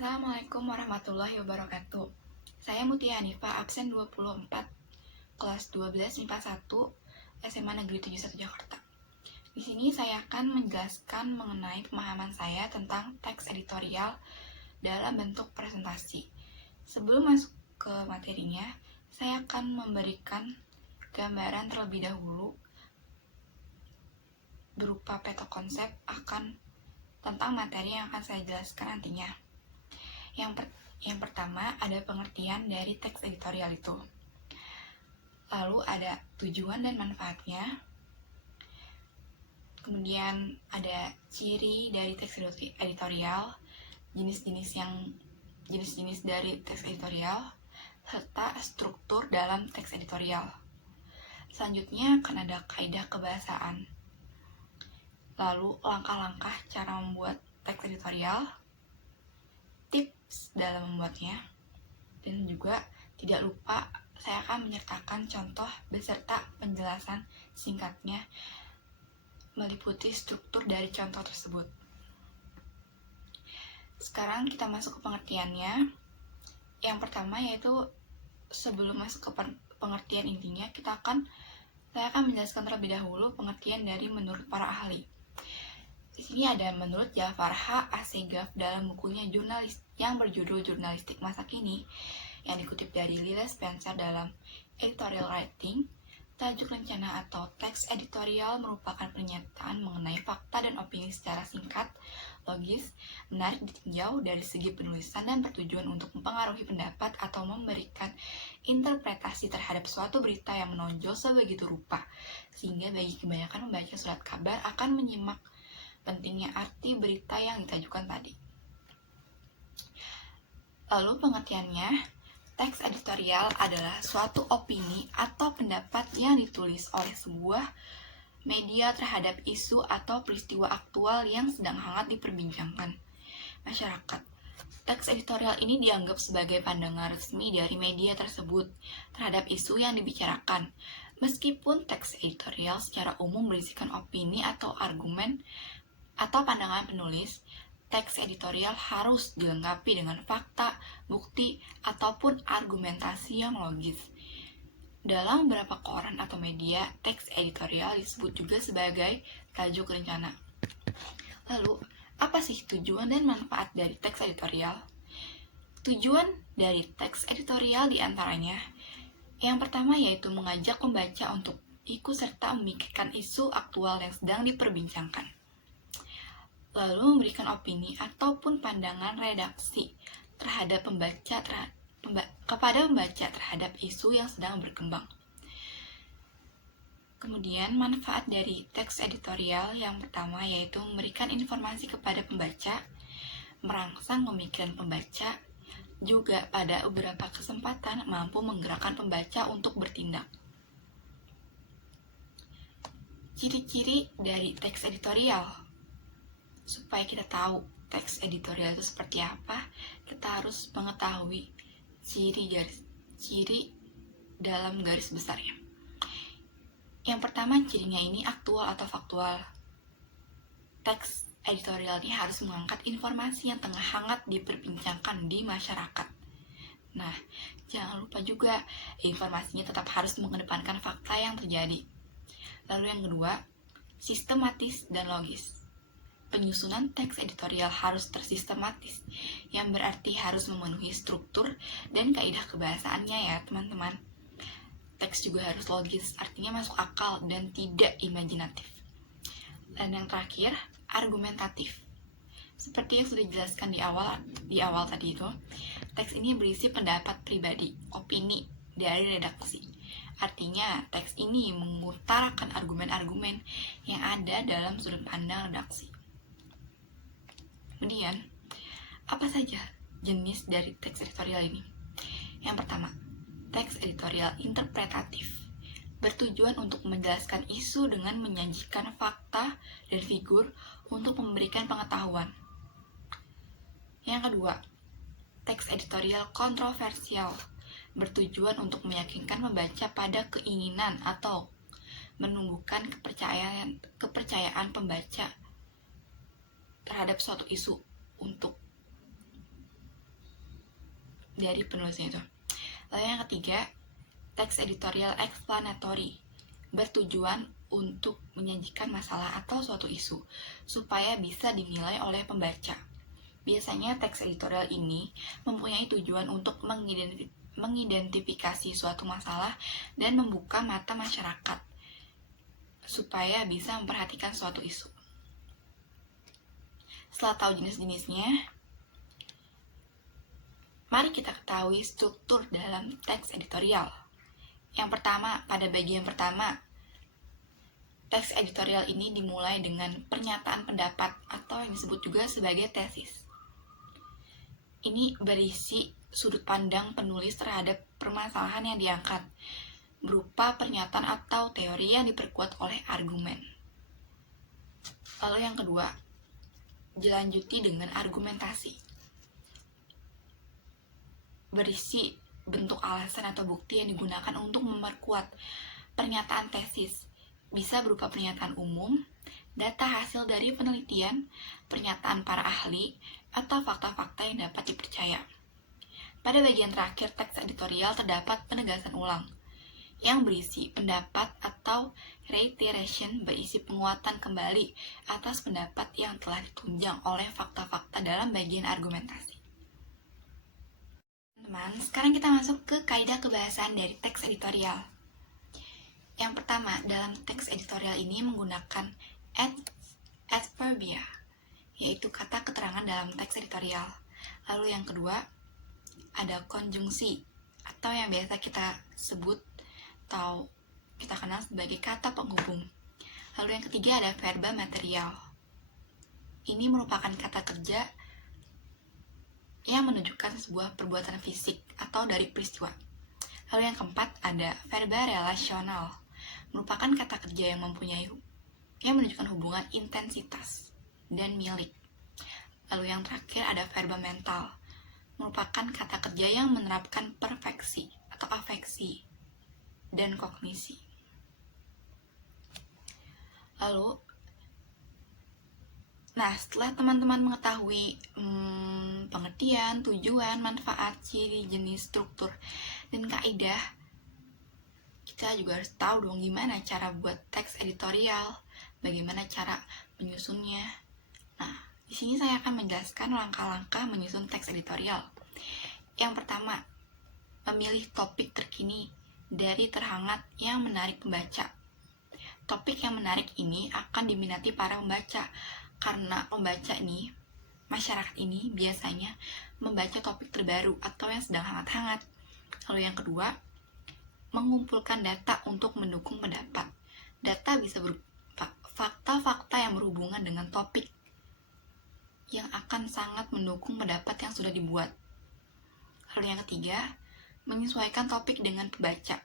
Assalamualaikum warahmatullahi wabarakatuh. Saya Mutia Hanifah, absen 24, kelas 12 MIPA 1, SMA Negeri 71 Jakarta. Di sini saya akan menjelaskan mengenai pemahaman saya tentang teks editorial dalam bentuk presentasi. Sebelum masuk ke materinya, saya akan memberikan gambaran terlebih dahulu berupa peta konsep tentang materi yang akan saya jelaskan nantinya. Yang pertama ada pengertian dari teks editorial itu. Lalu ada tujuan dan manfaatnya. Kemudian ada ciri dari teks editorial, jenis-jenis dari teks editorial, serta struktur dalam teks editorial. Selanjutnya akan ada kaidah kebahasaan. Lalu langkah-langkah cara membuat teks editorial, tips dalam membuatnya, dan juga tidak lupa saya akan menyertakan contoh beserta penjelasan singkatnya meliputi struktur dari contoh tersebut. Sekarang kita masuk ke pengertiannya. Yang pertama yaitu sebelum masuk ke pengertian intinya, saya akan menjelaskan terlebih dahulu pengertian dari menurut para ahli. Di sini ada menurut Jafar H. Assegaf dalam bukunya jurnalis yang berjudul Jurnalistik Masa Kini yang dikutip dari Lila Spencer dalam Editorial Writing. Tajuk rencana atau teks editorial merupakan pernyataan mengenai fakta dan opini secara singkat, logis, menarik ditinjau dari segi penulisan dan bertujuan untuk mempengaruhi pendapat atau memberikan interpretasi terhadap suatu berita yang menonjol sebegitu rupa, sehingga bagi kebanyakan membaca surat kabar akan menyimak pentingnya arti berita yang ditajukan tadi. Lalu pengertiannya, teks editorial adalah suatu opini atau pendapat yang ditulis oleh sebuah media terhadap isu atau peristiwa aktual yang sedang hangat diperbincangkan masyarakat. Teks editorial ini dianggap sebagai pandangan resmi dari media tersebut terhadap isu yang dibicarakan. Meskipun teks editorial secara umum berisikan opini atau argumen atau pandangan penulis, teks editorial harus dilengkapi dengan fakta, bukti, ataupun argumentasi yang logis. Dalam beberapa koran atau media, teks editorial disebut juga sebagai tajuk rencana. Lalu, apa sih tujuan dan manfaat dari teks editorial? Tujuan dari teks editorial diantaranya, yang pertama yaitu mengajak pembaca untuk ikut serta memikirkan isu aktual yang sedang diperbincangkan. Lalu memberikan opini ataupun pandangan redaksi terhadap kepada pembaca terhadap isu yang sedang berkembang. Kemudian manfaat dari teks editorial yang pertama yaitu memberikan informasi kepada pembaca, merangsang pemikiran pembaca, juga pada beberapa kesempatan mampu menggerakkan pembaca untuk bertindak. Ciri-ciri dari teks editorial. Supaya kita tahu teks editorial itu seperti apa, kita harus mengetahui ciri dalam garis besarnya. Yang pertama, cirinya ini aktual atau faktual. Teks editorial ini harus mengangkat informasi yang tengah hangat diperbincangkan di masyarakat. Nah, jangan lupa juga informasinya tetap harus mengedepankan fakta yang terjadi. Lalu yang kedua, sistematis dan logis. Penyusunan teks editorial harus tersistematis, yang berarti harus memenuhi struktur dan kaidah kebahasaannya ya teman-teman. Teks juga harus logis, artinya masuk akal dan tidak imajinatif. Dan yang terakhir, argumentatif. Seperti yang sudah dijelaskan di awal tadi itu, teks ini berisi pendapat pribadi, opini dari redaksi. Artinya, teks ini mengutarakan argumen-argumen yang ada dalam sudut pandang redaksi. Kemudian, apa saja jenis dari teks editorial ini? Yang pertama, teks editorial interpretatif, bertujuan untuk menjelaskan isu dengan menyajikan fakta dan figur untuk memberikan pengetahuan. Yang kedua, teks editorial kontroversial, bertujuan untuk meyakinkan pembaca pada keinginan atau menumbuhkan kepercayaan pembaca terhadap suatu isu untuk dari penulisnya itu. Lalu yang ketiga, teks editorial explanatory, bertujuan untuk menyajikan masalah atau suatu isu supaya bisa dinilai oleh pembaca. Biasanya teks editorial ini mempunyai tujuan untuk mengidentifikasi suatu masalah dan membuka mata masyarakat supaya bisa memperhatikan suatu isu. Setelah tahu jenis-jenisnya, mari kita ketahui struktur dalam teks editorial. Yang pertama, pada bagian pertama, teks editorial ini dimulai dengan pernyataan pendapat atau yang disebut juga sebagai tesis. Ini berisi sudut pandang penulis terhadap permasalahan yang diangkat, berupa pernyataan atau teori yang diperkuat oleh argumen. Lalu yang kedua, dilanjuti dengan argumentasi. Berisi bentuk alasan atau bukti yang digunakan untuk memperkuat pernyataan tesis. Bisa berupa pernyataan umum, data hasil dari penelitian, pernyataan para ahli, atau fakta-fakta yang dapat dipercaya. Pada bagian terakhir teks editorial terdapat penegasan ulang, yang berisi pendapat atau reiteration, berisi penguatan kembali atas pendapat yang telah ditunjang oleh fakta-fakta dalam bagian argumentasi. Teman-teman, sekarang kita masuk ke kaidah kebahasaan dari teks editorial. Yang pertama, dalam teks editorial ini menggunakan adverbia, yaitu kata keterangan dalam teks editorial. Lalu yang kedua, ada konjungsi, atau yang biasa kita sebut atau kita kenal sebagai kata penghubung. Lalu yang ketiga ada verba material. Ini merupakan kata kerja yang menunjukkan sebuah perbuatan fisik atau dari peristiwa. Lalu yang keempat ada verba relasional, merupakan kata kerja yang menunjukkan hubungan intensitas dan milik. Lalu yang terakhir ada verba mental, merupakan kata kerja yang menerapkan perfeksi atau afeksi dan kognisi. Lalu, setelah teman-teman mengetahui pengertian, tujuan, manfaat, ciri, jenis, struktur, dan kaidah, kita juga harus tahu dong gimana cara buat teks editorial, bagaimana cara menyusunnya. Nah, di sini saya akan menjelaskan langkah-langkah menyusun teks editorial. Yang pertama, memilih topik terkini dari terhangat yang menarik pembaca. Topik yang menarik ini akan diminati para pembaca, karena pembaca ini, masyarakat ini biasanya membaca topik terbaru atau yang sedang hangat-hangat. Lalu yang kedua, mengumpulkan data untuk mendukung pendapat. Data bisa berupa fakta-fakta yang berhubungan dengan topik yang akan sangat mendukung pendapat yang sudah dibuat. Lalu yang ketiga, menyesuaikan topik dengan pembaca.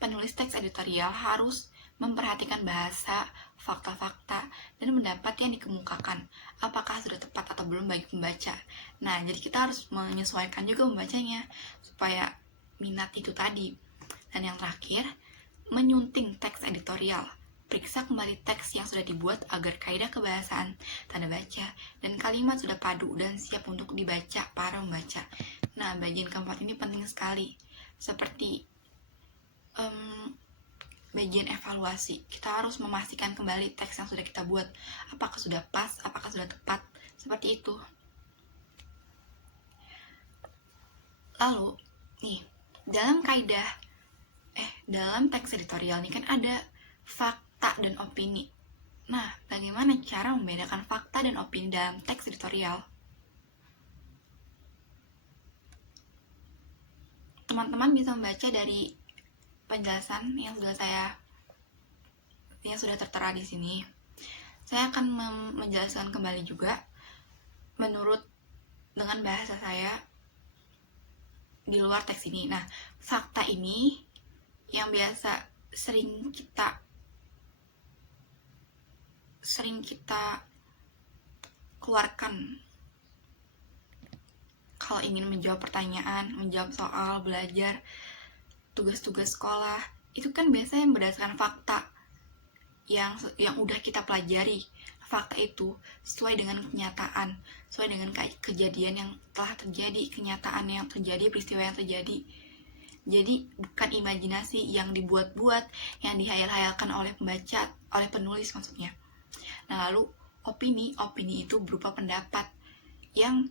Penulis teks editorial harus memperhatikan bahasa, fakta-fakta, dan pendapat yang dikemukakan, apakah sudah tepat atau belum bagi pembaca. Nah, jadi kita harus menyesuaikan juga pembacanya, supaya minat itu tadi. Dan yang terakhir, menyunting teks editorial. Periksa kembali teks yang sudah dibuat agar kaidah kebahasaan, tanda baca, dan kalimat sudah padu dan siap untuk dibaca para pembaca. Nah, bagian keempat ini penting sekali. Seperti bagian evaluasi. Kita harus memastikan kembali teks yang sudah kita buat. Apakah sudah pas, apakah sudah tepat. Seperti itu. Lalu, dalam teks editorial ini kan ada fakta dan opini. Nah, bagaimana cara membedakan fakta dan opini dalam teks editorial? Teman-teman bisa membaca dari penjelasan yang sudah tertera di sini. Saya akan menjelaskan kembali juga menurut dengan bahasa saya di luar teks ini. Nah, fakta ini yang biasa sering kita keluarkan kalau ingin menjawab pertanyaan, menjawab soal, belajar, tugas-tugas sekolah. Itu kan biasanya berdasarkan fakta yang udah kita pelajari, fakta itu sesuai dengan kenyataan, sesuai dengan kejadian yang telah terjadi, kenyataan yang terjadi, peristiwa yang terjadi. Jadi bukan imajinasi yang dibuat-buat, yang dihayal-hayalkan oleh pembaca, oleh penulis maksudnya. Nah, lalu opini itu berupa pendapat yang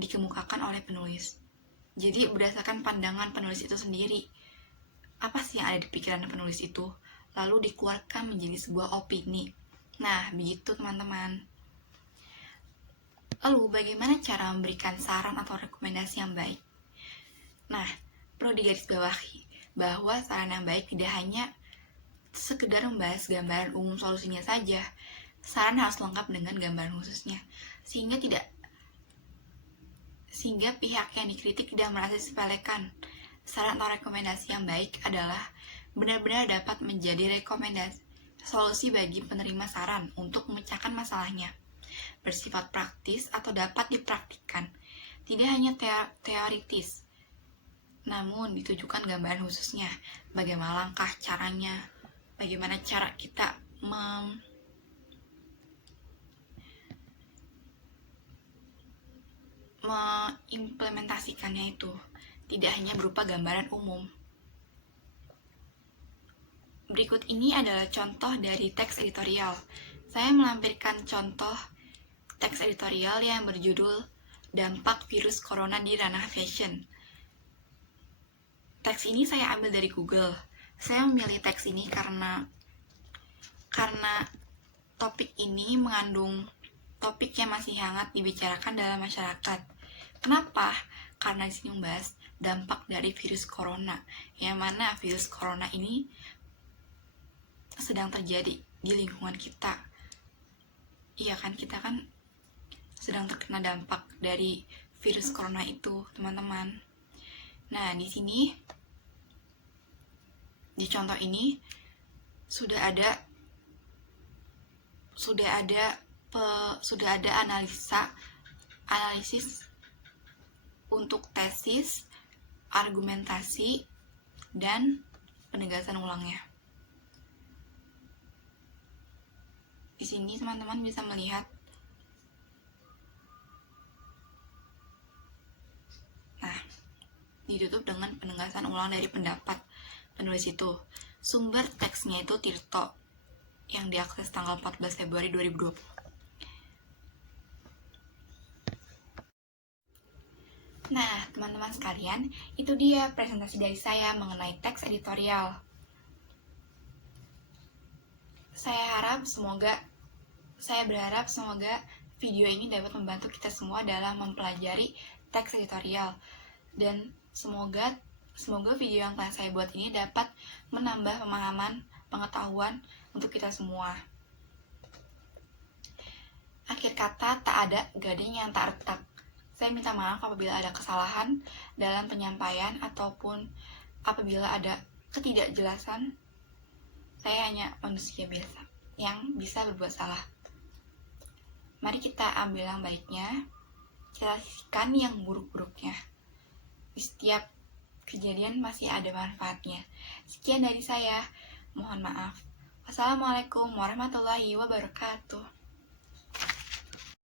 dikemukakan oleh penulis. Jadi berdasarkan pandangan penulis itu sendiri, apa sih yang ada di pikiran penulis itu, lalu dikeluarkan menjadi sebuah opini. Nah, begitu teman-teman. Lalu bagaimana cara memberikan saran atau rekomendasi yang baik? Nah, perlu digarisbawahi bahwa saran yang baik tidak hanya sekedar membahas gambaran umum solusinya saja. Saran harus lengkap dengan gambaran khususnya, sehingga pihak yang dikritik tidak merasa disepelekan. Saran atau rekomendasi yang baik adalah benar-benar dapat menjadi rekomendasi solusi bagi penerima saran untuk memecahkan masalahnya, bersifat praktis atau dapat dipraktikkan, tidak hanya teoritis, namun ditujukan gambaran khususnya, bagaimana langkah caranya, bagaimana cara kita mengimplementasikannya itu, tidak hanya berupa gambaran umum. Berikut ini adalah contoh dari teks editorial. Saya melampirkan contoh teks editorial yang berjudul Dampak Virus Corona di Ranah Fashion. Teks ini saya ambil dari Google. Saya memilih teks ini karena topik ini mengandung topik yang masih hangat dibicarakan dalam masyarakat. Kenapa? Karena di sini membahas dampak dari virus corona, yang mana virus corona ini sedang terjadi di lingkungan kita. Iya kan, kita kan sedang terkena dampak dari virus corona itu, teman-teman. Nah, di sini di contoh ini sudah ada analisis untuk tesis, argumentasi, dan penegasan ulangnya. Di sini teman-teman bisa melihat. Nah, ditutup dengan penegasan ulang dari pendapat penulis itu. Sumber teksnya itu Tirto, yang diakses tanggal 14 Februari 2020. Nah, teman-teman sekalian, itu dia presentasi dari saya mengenai teks editorial. Saya berharap semoga video ini dapat membantu kita semua dalam mempelajari teks editorial, dan semoga video yang telah saya buat ini dapat menambah pengetahuan untuk kita semua. Akhir kata, tak ada gading yang tak retak. Saya minta maaf apabila ada kesalahan dalam penyampaian ataupun apabila ada ketidakjelasan. Saya hanya manusia biasa yang bisa berbuat salah. Mari kita ambil yang baiknya, kita sisihkan yang buruk-buruknya. Di setiap kejadian masih ada manfaatnya. Sekian dari saya. Mohon maaf. Wassalamualaikum warahmatullahi wabarakatuh.